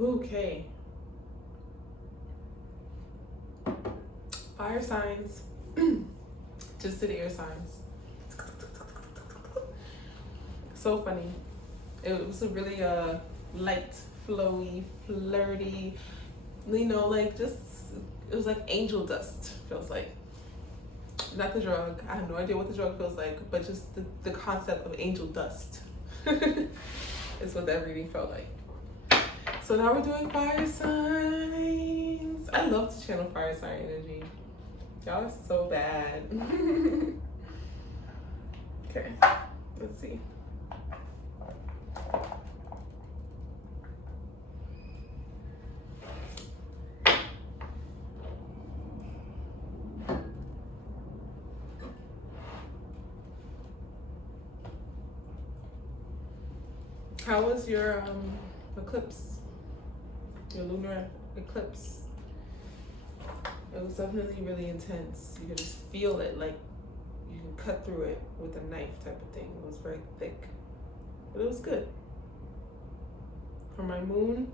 Okay. Fire signs. Just the air signs. So funny. It was a really light, flowy, flirty, like just, it was like angel dust, feels like. Not the drug. I have no idea what the drug feels like, but just the concept of angel dust is what that reading felt like. So now we're doing fire signs. I love to channel fire sign energy. Y'all are so bad. Okay, let's see. How was your eclipse? Your lunar eclipse? It was definitely really intense. You could just feel it, like you can cut through it with a knife type of thing. It was very thick, but it was good. For my moon,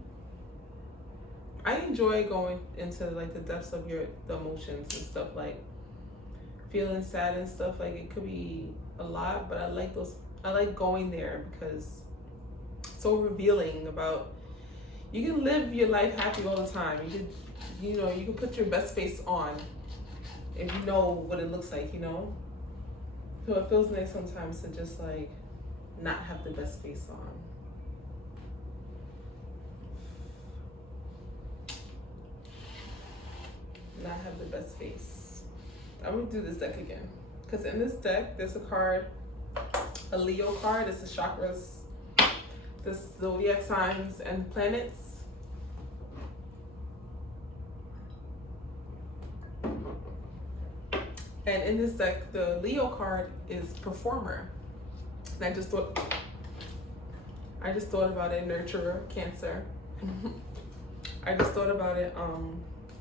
I enjoy going into like the depths of the emotions and stuff, like feeling sad and stuff. Like it could be a lot, but I like going there because it's so revealing about, you can live your life happy all the time. You can put your best face on if you know what it looks like, So it feels nice sometimes to just like not have the best face on. Not have the best face. I'm gonna do this deck again. Because in this deck, there's a card, a Leo card. It's the chakras, the zodiac signs, and planets. And in this deck, the Leo card is performer. And I just thought about it, nurturer, Cancer. I just thought about it,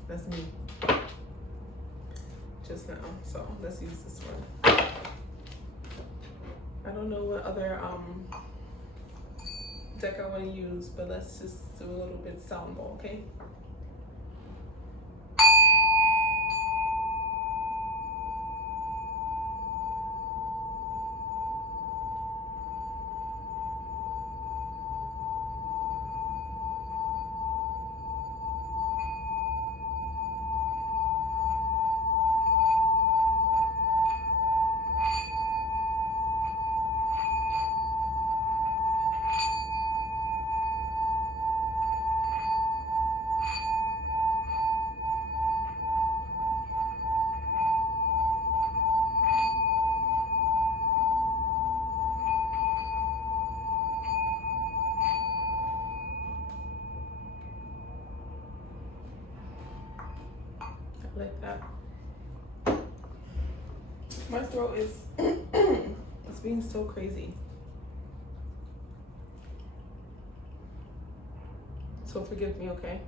that's me, just now. So let's use this one. I don't know what other deck I want to use, but let's just do a little bit sound bowl, okay? Like that. My throat is it's being so crazy. So forgive me, okay?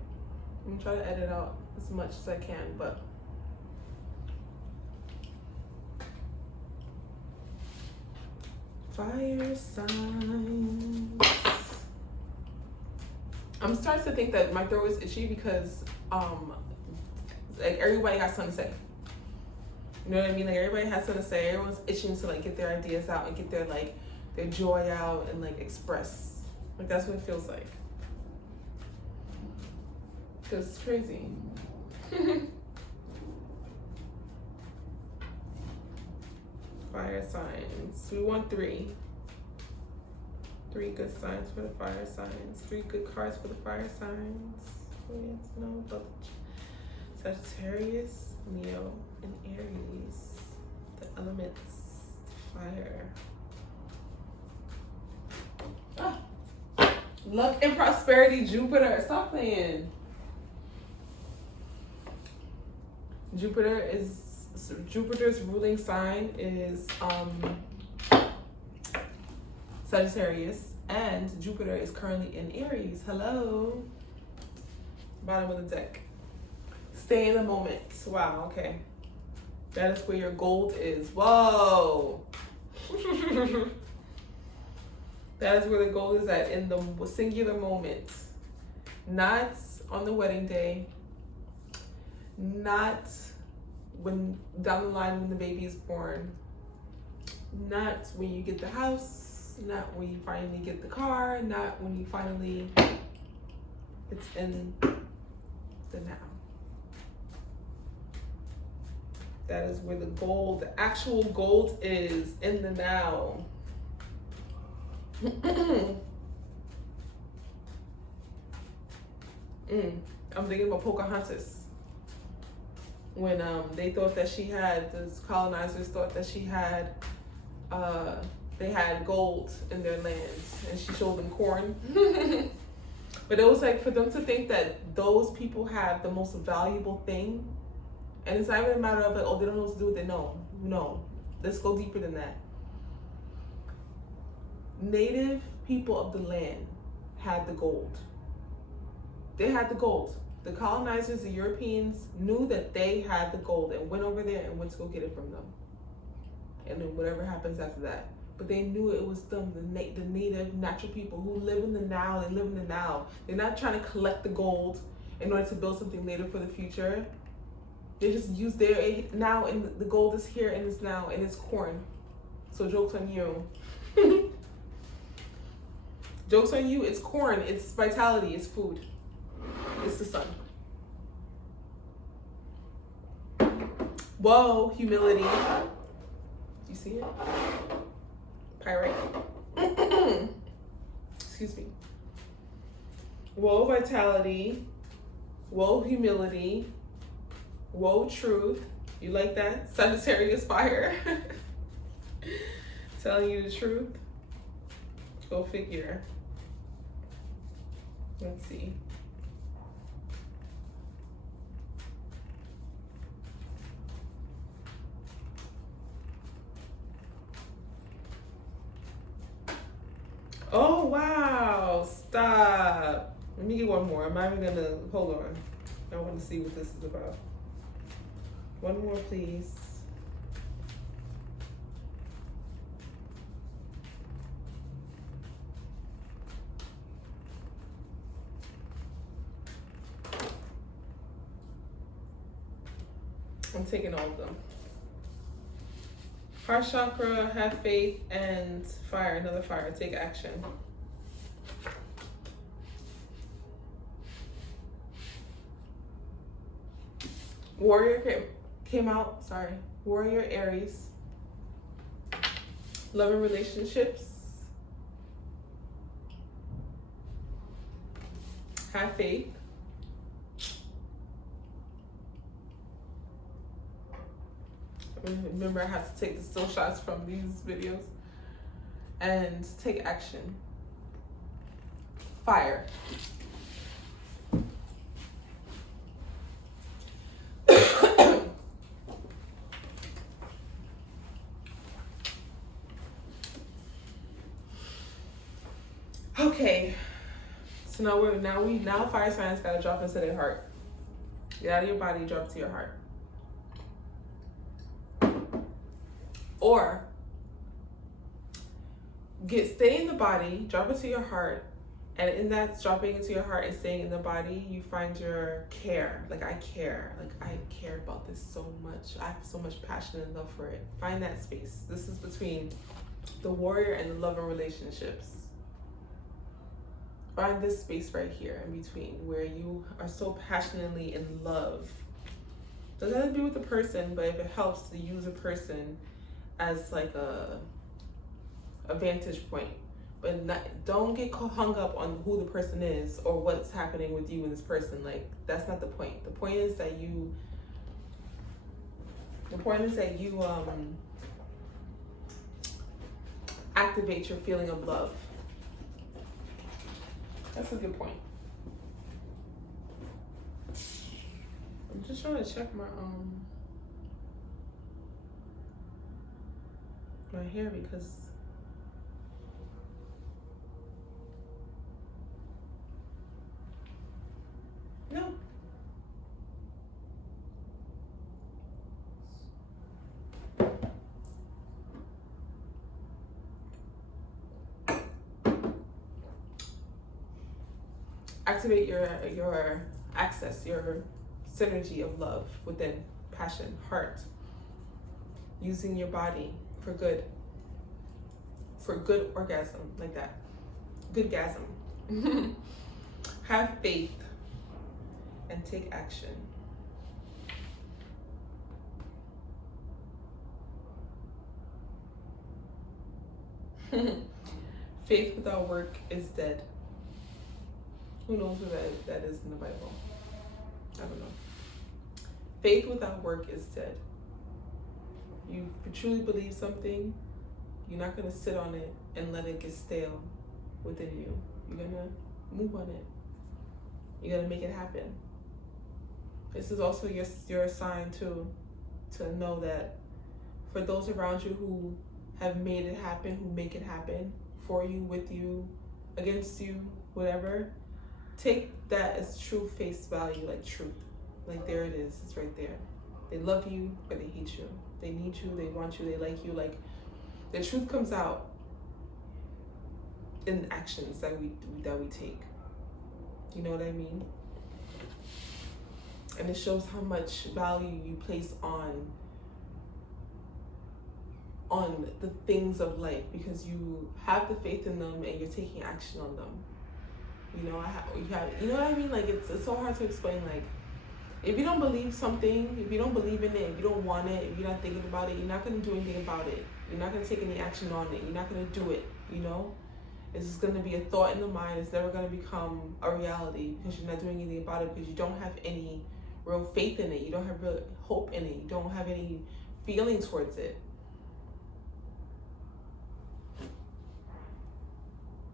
I'm gonna try to edit out as much as I can, but fire signs. I'm starting to think that my throat is itchy because like everybody has something to say. You know what I mean? Like everybody has something to say. Everyone's itching to like get their ideas out and get their joy out and like express. Like that's what it feels like. Cause it's crazy. Fire signs. We want 3. 3 good signs for the fire signs. 3 good cards for the fire signs. We need to know about Sagittarius, Leo, and Aries. The elements, fire. Luck and prosperity, Jupiter. Stop playing. Jupiter's ruling sign is Sagittarius, and Jupiter is currently in Aries. Hello. Bottom of the deck. Stay in the moment. Wow, okay. That is where your gold is. Whoa. That is where the gold is at, in the singular moment. Not on the wedding day. Not when down the line when the baby is born. Not when you get the house. Not when you finally get the car. Not when you finally, it's in the now. That is where the gold, the actual gold is, in the now. I'm thinking about Pocahontas. When they thought that she had, the colonizers thought that she had, they had gold in their lands, and she showed them corn. But it was like for them to think that those people have the most valuable thing, and it's not even a matter of like, oh, they don't know what to do with it. No, let's go deeper than that. Native people of the land had the gold. They had the gold. The colonizers, the Europeans, knew that they had the gold and went over there and went to go get it from them. And then whatever happens after that. But they knew it was them, the native, natural people who live in the now. They live in the now. They're not trying to collect the gold in order to build something later for the future. They just use their now, and the gold is here and it's now, and it's corn. So joke's on you. Joke's on you, it's corn, it's vitality, it's food. It's the sun. Whoa, humility. You see it? Pyrite. Excuse me. Whoa, vitality. Whoa, humility. Whoa, truth. You like that? Sagittarius fire. Telling you the truth. Go figure. Let's see. Oh, wow. Stop. Let me get one more. I'm not even going to, hold on. I want to see what this is about. One more, please. I'm taking all of them. Heart chakra, have faith, and fire, another fire, take action. Warrior came out, sorry. Warrior, Aries. Love and relationships. Have faith. Remember, I have to take the still shots from these videos. And take action. Fire. Okay. So now fire signs gotta drop into their heart. Get out of your body, drop to your heart. Or stay in the body, drop it to your heart, and in that dropping into your heart and staying in the body, you find your care. Like, I care. Like, I care about this so much. I have so much passion and love for it. Find that space. This is between the warrior and the love and relationships. Find this space right here in between where you are so passionately in love. Doesn't have to be with the person, but if it helps to use a person as like a vantage point, but don't get hung up on who the person is or what's happening with you and this person. Like, that's not the point. The point is that you activate your feeling of love. That's a good point. I'm just trying to check my hair because no. activate your access, your synergy of love within, passion, heart, using your body for good orgasm, like that, good gasm. Have faith and take action. Faith without work is dead. Who knows what that is in the Bible? I don't know. Faith without work is dead. You truly believe something, you're not going to sit on it and let it get stale within you. You're going to move on it. You're going to make it happen. This is also your sign too, to know that for those around you who have made it happen, who make it happen for you, with you, against you, whatever, take that as true face value, like truth. Like, there it is, it's right there. They love you or they hate you. They need you, they want you, they like you. Like, the truth comes out in actions that we take. You know what I mean? And it shows how much value you place on the things of life, because you have the faith in them and you're taking action on them. You know, you know what I mean? Like, it's so hard to explain. Like, if you don't believe something, if you don't believe in it, if you don't want it, if you're not thinking about it, you're not going to do anything about it. You're not going to take any action on it. You're not going to do it, you know? It's just going to be a thought in the mind. It's never going to become a reality because you're not doing anything about it, because you don't have any real faith in it. You don't have real hope in it. You don't have any feeling towards it.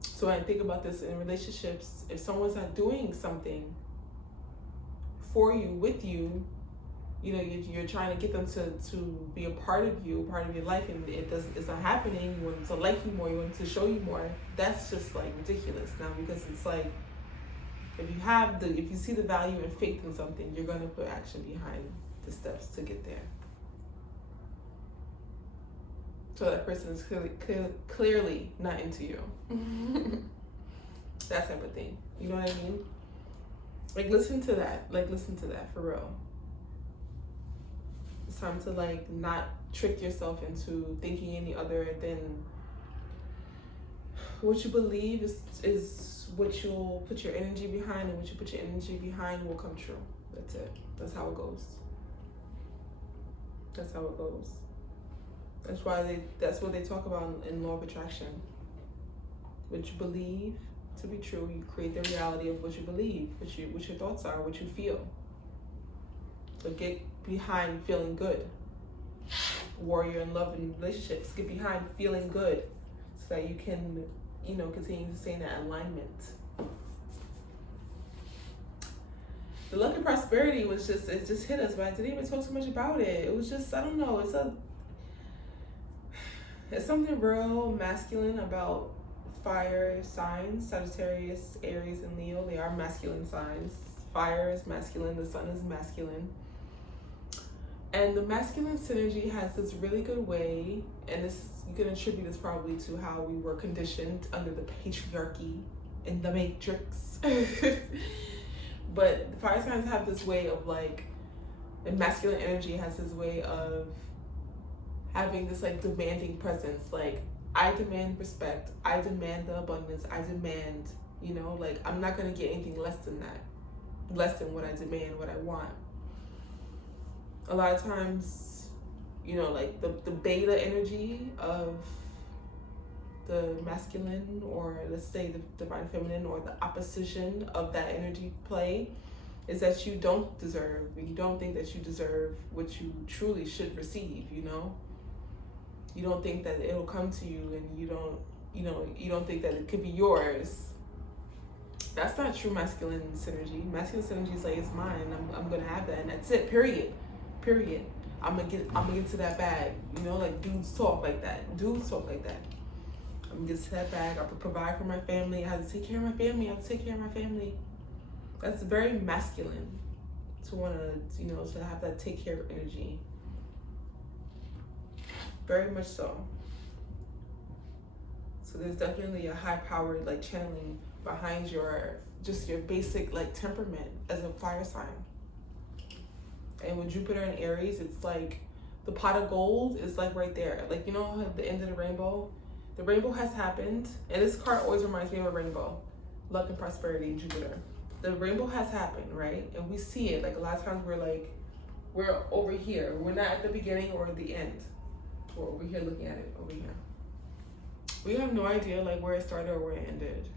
So when I think about this in relationships, if someone's not doing something for you, with you, you know, you're trying to get them to be a part of you, a part of your life, and it's not happening. You want them to like you more, you want them to show you more. That's just like ridiculous now, because it's like, if you see the value and faith in something, you're going to put action behind the steps to get there. So that person is clearly not into you. That type of thing. You know what I mean? Like, listen to that. Like, listen to that for real. It's time to, like, not trick yourself into thinking any other than what you believe is what you'll put your energy behind, and what you put your energy behind will come true. That's it. That's how it goes. That's how it goes. That's what they talk about in law of attraction. What you believe to be true, you create the reality of what you believe, what your thoughts are, what you feel. So get behind feeling good. Warrior in love and relationships, get behind feeling good so that you can, you know, continue to stay in that alignment. The luck and prosperity was it just hit us, but I didn't even talk too much about it. It was just, I don't know, it's something real masculine about fire signs. Sagittarius, Aries, and Leo, they are masculine signs. Fire is masculine, the sun is masculine. And the masculine synergy has this really good way, and you can attribute this probably to how we were conditioned under the patriarchy in the matrix. But the fire signs have this way of, like, the masculine energy has this way of having this, like, demanding presence. Like, I demand respect, I demand the abundance, I demand, you know, like, I'm not going to get anything less than that, less than what I demand, what I want. A lot of times, you know, like, the beta energy of the masculine, or let's say the divine feminine, or the opposition of that energy play, is that you don't deserve, you don't think that you deserve what you truly should receive, you know? You don't think that it'll come to you, and you don't think that it could be yours. That's not true masculine synergy. Masculine synergy is like, it's mine. I'm gonna have that, and that's it. Period. I'm gonna get to that bag. You know, like, dudes talk like that. I'm gonna get to that bag. I provide for my family. I have to take care of my family. That's very masculine to wanna, you know, to have that take care energy. Very much so. So there's definitely a high-powered, like, channeling behind your just your basic like temperament as a fire sign. And with Jupiter in Aries, it's like the pot of gold is like right there. Like, you know, at the end of the rainbow has happened. And this card always reminds me of a rainbow. Luck and prosperity, Jupiter. The rainbow has happened, right? And we see it. Like a lot of times we're over here. We're not at the beginning or the end. We're over here looking at it over here. We have no idea like where it started or where it ended.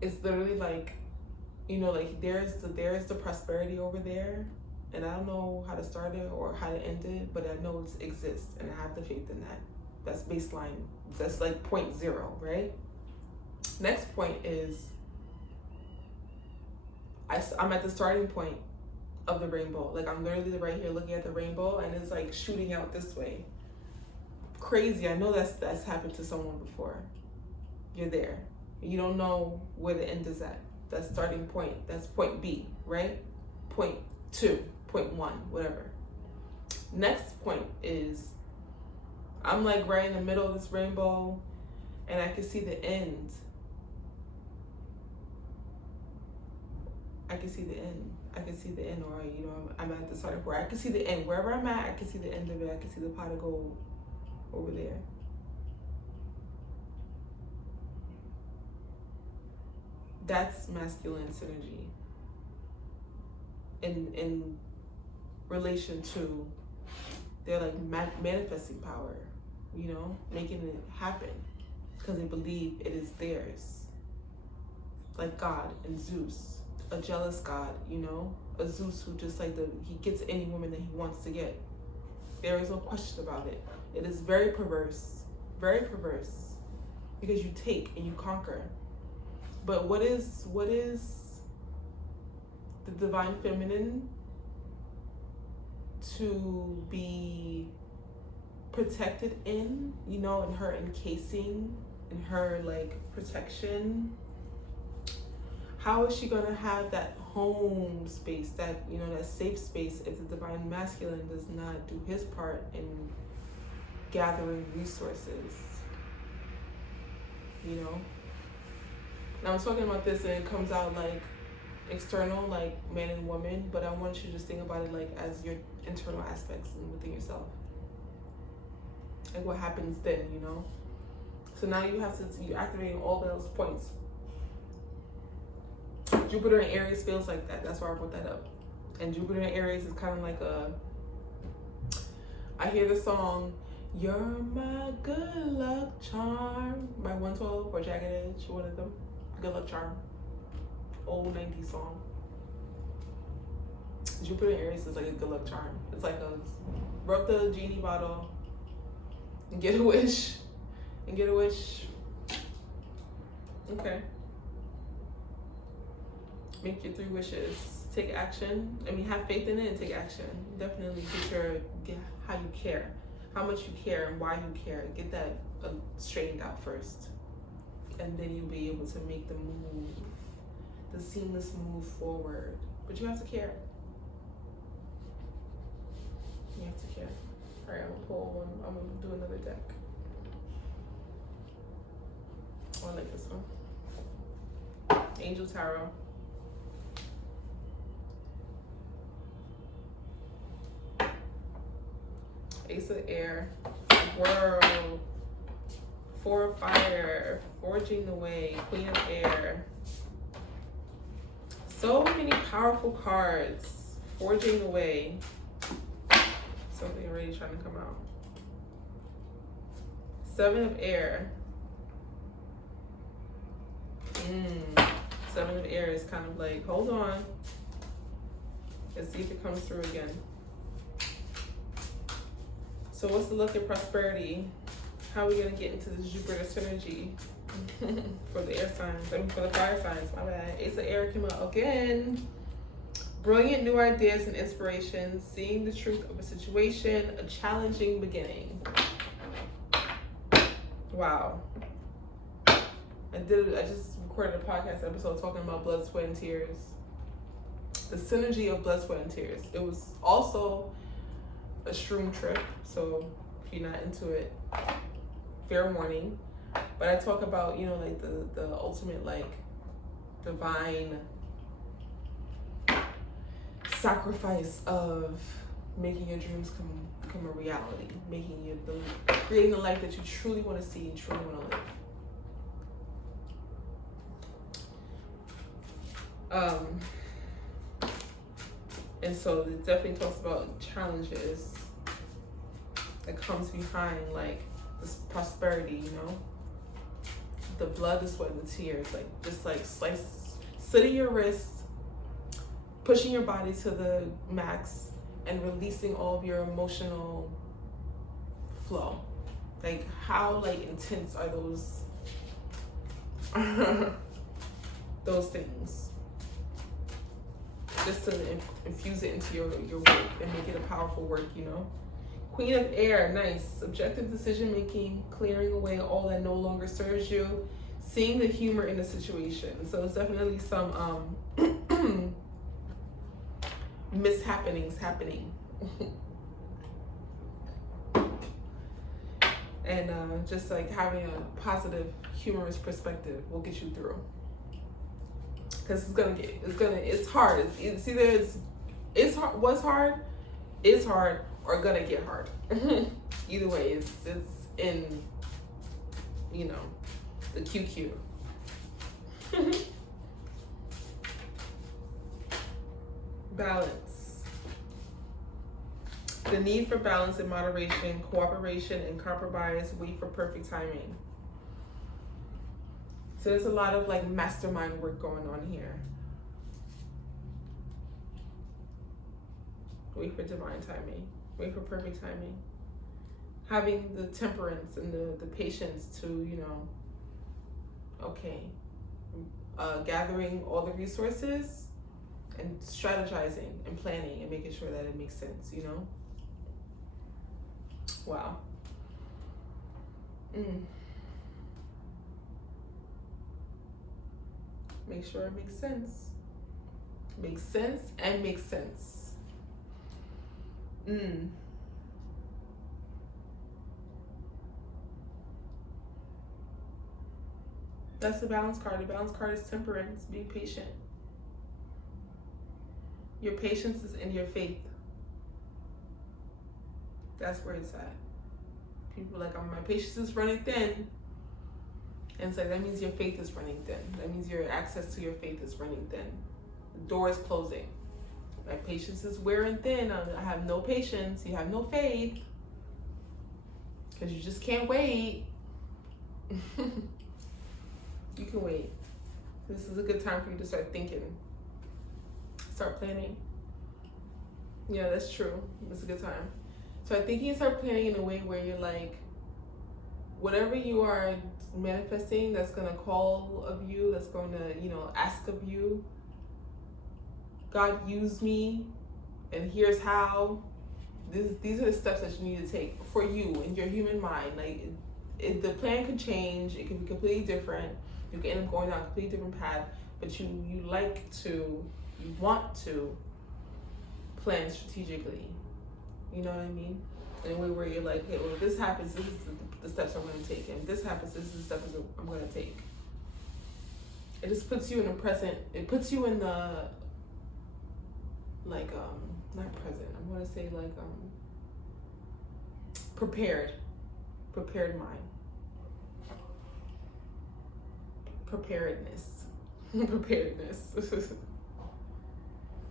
It's literally like, you know, like there's the prosperity over there, and I don't know how to start it or how to end it, but I know it exists, and I have the faith in that. That's baseline. That's like 0.0, right? Next point is I'm at the starting point of the rainbow. Like I'm literally right here looking at the rainbow, and it's like shooting out this way. Crazy. I know that's happened to someone before. You're there. You don't know where the end is at. That's starting point. That's point B, right? Point 2, point 1, whatever. Next point is I'm like right in the middle of this rainbow, and I can see the end. I can see the end. I can see the end, or you know, I'm at the starting point. I can see the end. Wherever I'm at, I can see the end of it. I can see the pot of gold over there. That's masculine synergy in relation to their like manifesting power, you know, making it happen because they believe it is theirs. Like God and Zeus, a jealous God, you know, a Zeus who just like he gets any woman that he wants to get. There is no question about it. It is very perverse because you take and you conquer. But what is the divine feminine to be protected in, you know, in her encasing, in her like protection? How is she gonna have that home space, that, you know, that safe space if the divine masculine does not do his part in gathering resources, you know? Now I'm talking about this and it comes out like external, like man and woman, but I want you to just think about it like as your internal aspects and within yourself. Like what happens then, you know? So now you're activating all those points. Jupiter in Aries feels like that. That's why I brought that up. And Jupiter in Aries is kind of like I hear the song, "You're My Good Luck Charm" by 112 or Jagged Edge, one of them. Good Luck Charm. Old 90s song. Jupiter in Aries is like a good luck charm. It's like rub the genie bottle and get a wish. And get a wish. Okay. Make your 3 wishes. Take action. I mean, have faith in it and take action. Definitely get how you care. How much you care and why you care. Get that straightened out first. And then you'll be able to make the move, the seamless move forward. But you have to care. You have to care. All right, I'm gonna pull one. I'm gonna do another deck. Oh, I like this one. Angel Tarot. Ace of Air. World. 4 of Fire, Forging the Way, Queen of Air. So many powerful cards. Forging the Way. Something already trying to come out. 7 of Air. 7 of Air is kind of like, hold on. Let's see if it comes through again. So what's the luck and prosperity? How are we gonna get into this Jupiter synergy for the air signs? I mean, for the fire signs, my bad. Ace of Air came out again. Brilliant new ideas and inspiration, seeing the truth of a situation, a challenging beginning. Wow. I just recorded a podcast episode talking about blood, sweat, and tears. The synergy of blood, sweat, and tears. It was also a shroom trip, so if you're not into it, fair warning. But I talk about, you know, like the ultimate, like, divine sacrifice of making your dreams become a reality, creating the life that you truly want to see and truly want to live. And so it definitely talks about challenges that comes behind, like, this prosperity, you know, the blood, the sweat, and the tears, like, just like slitting your wrists, pushing your body to the max, and releasing all of your emotional flow. Like, how, like, intense are those those things? Just to infuse it into your work and make it a powerful work, you know. Queen of Air, nice. Objective decision making, clearing away all that no longer serves you, seeing the humor in the situation. So it's definitely some mishappenings happening. And just like having a positive, humorous perspective will get you through. Because it's hard. It's either it's hard, was hard, is hard, or gonna get hard. Either way, it's in, you know, the QQ. Balance. The need for balance and moderation, cooperation and compromise, wait for perfect timing. So there's a lot of, like, mastermind work going on here. Wait for divine timing. Wait for perfect timing. Having the temperance and the patience to, you know, okay, gathering all the resources and strategizing and planning and making sure that it makes sense, you know? Wow. Make sure it makes sense. Makes sense and makes sense. That's the balance card. The balance card is temperance. Be patient. Your patience is in your faith. That's where it's at. People are like, my patience is running thin. And it's like, that means your faith is running thin. That means your access to your faith is running thin. The door is closing. My patience is wearing thin. I have no patience. You have no faith. Because you just can't wait. You can wait. This is a good time for you to start thinking. Start planning. Yeah, that's true. It's a good time. Start thinking and start planning in a way where you're like, whatever you are manifesting that's going to call of you, that's going to, you know, ask of you, God, use me, and here's how. These are the steps that you need to take for you in your human mind. Like, the plan could change. It could be completely different. You can end up going down a completely different path, but you want to plan strategically. You know what I mean? In a way where you're like, hey, well, if this happens, this is the steps I'm going to take. And if this happens, this is the steps I'm going to take. It just puts you in the present. It puts you in the, like, not present. I'm going to say, like, prepared mind. Preparedness.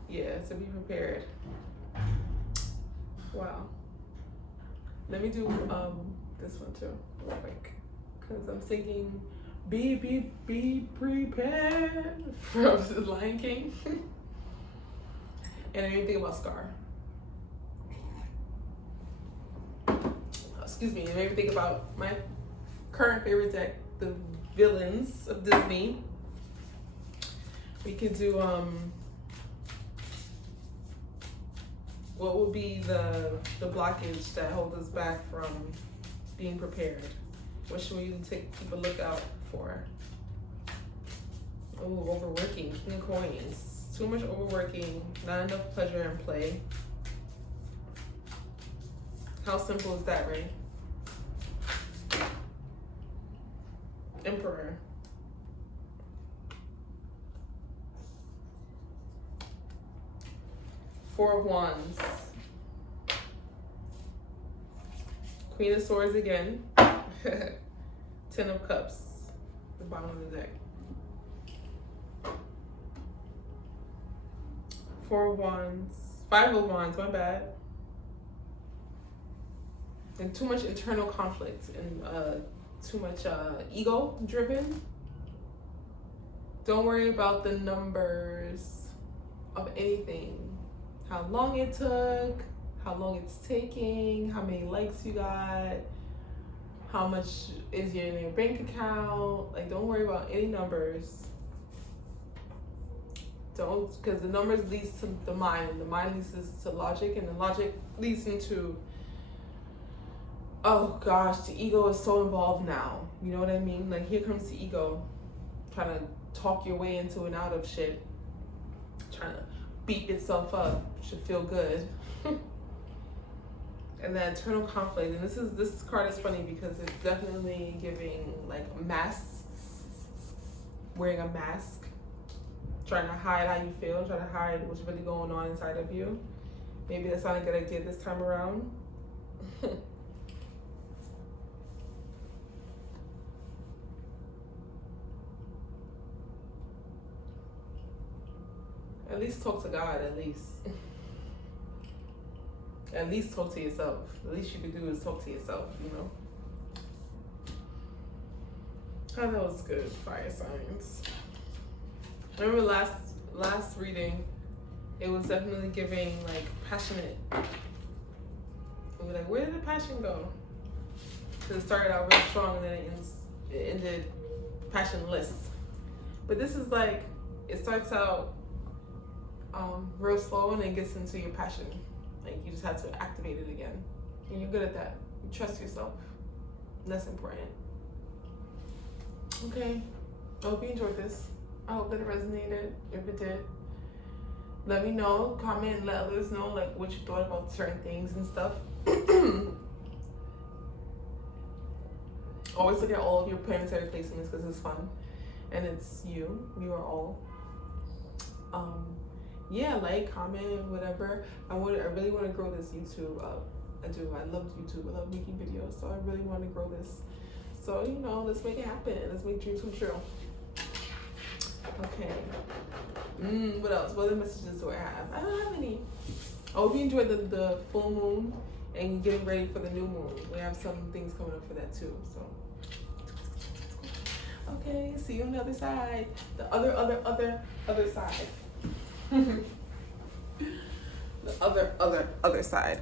Yeah, to be prepared. Wow. Let me do this one too, real quick, because I'm singing be prepared from the Lion King. And I didn't think about Scar. Excuse me, I made me think about my current favorite deck, the villains of Disney. We could do what would be the blockage that holds us back from being prepared? What should we keep a lookout for? Oh, overworking, King of Coins. Too much overworking, not enough pleasure and play. How simple is that, right? Emperor. Four of Wands. Queen of Swords again. Ten of Cups. The bottom of the deck. Four of Wands. Five of Wands, my bad. And too much internal conflict and too much ego driven. Don't worry about the numbers of anything. How long it took, how long it's taking, how many likes you got, how much is in your bank account. Like, don't worry about any numbers. Don't, because the numbers leads to the mind, and the mind leads to logic, and the logic leads into, oh gosh, the ego is so involved now. You know what I mean? Like, here comes the ego trying to talk your way into and out of shit, trying to beat itself up. Should feel good. And then internal conflict, and this card is funny because it's definitely giving like masks, wearing a mask, trying to hide how you feel, trying to hide what's really going on inside of you. Maybe that's not a good idea this time around. At least talk to God, at least. At least talk to yourself. The least you can do is talk to yourself, you know? Oh, that was good, fire signs. Remember last reading, it was definitely giving like passionate. We were like, where did the passion go? Because it started out really strong and then it ended passionless. But this is like, it starts out real slow and then gets into your passion. Like, you just have to activate it again. And you're good at that. You trust yourself. And that's important. Okay. I hope you enjoyed this. I hope that it resonated. If it did, let me know. Comment and let others know like what you thought about certain things and stuff. Always look at all of your planetary placements because it's fun. And it's you. You are all. Yeah, like, comment, whatever. I really want to grow this YouTube up. I do. I love YouTube. I love making videos. So I really want to grow this. So, you know, let's make it happen. Let's make dreams come true. Okay. What else? What other messages do I have? I don't have any. I hope you enjoyed the full moon and getting ready for the new moon. We have some things coming up for that too. So, okay. See you on the other side. The other side. The other side.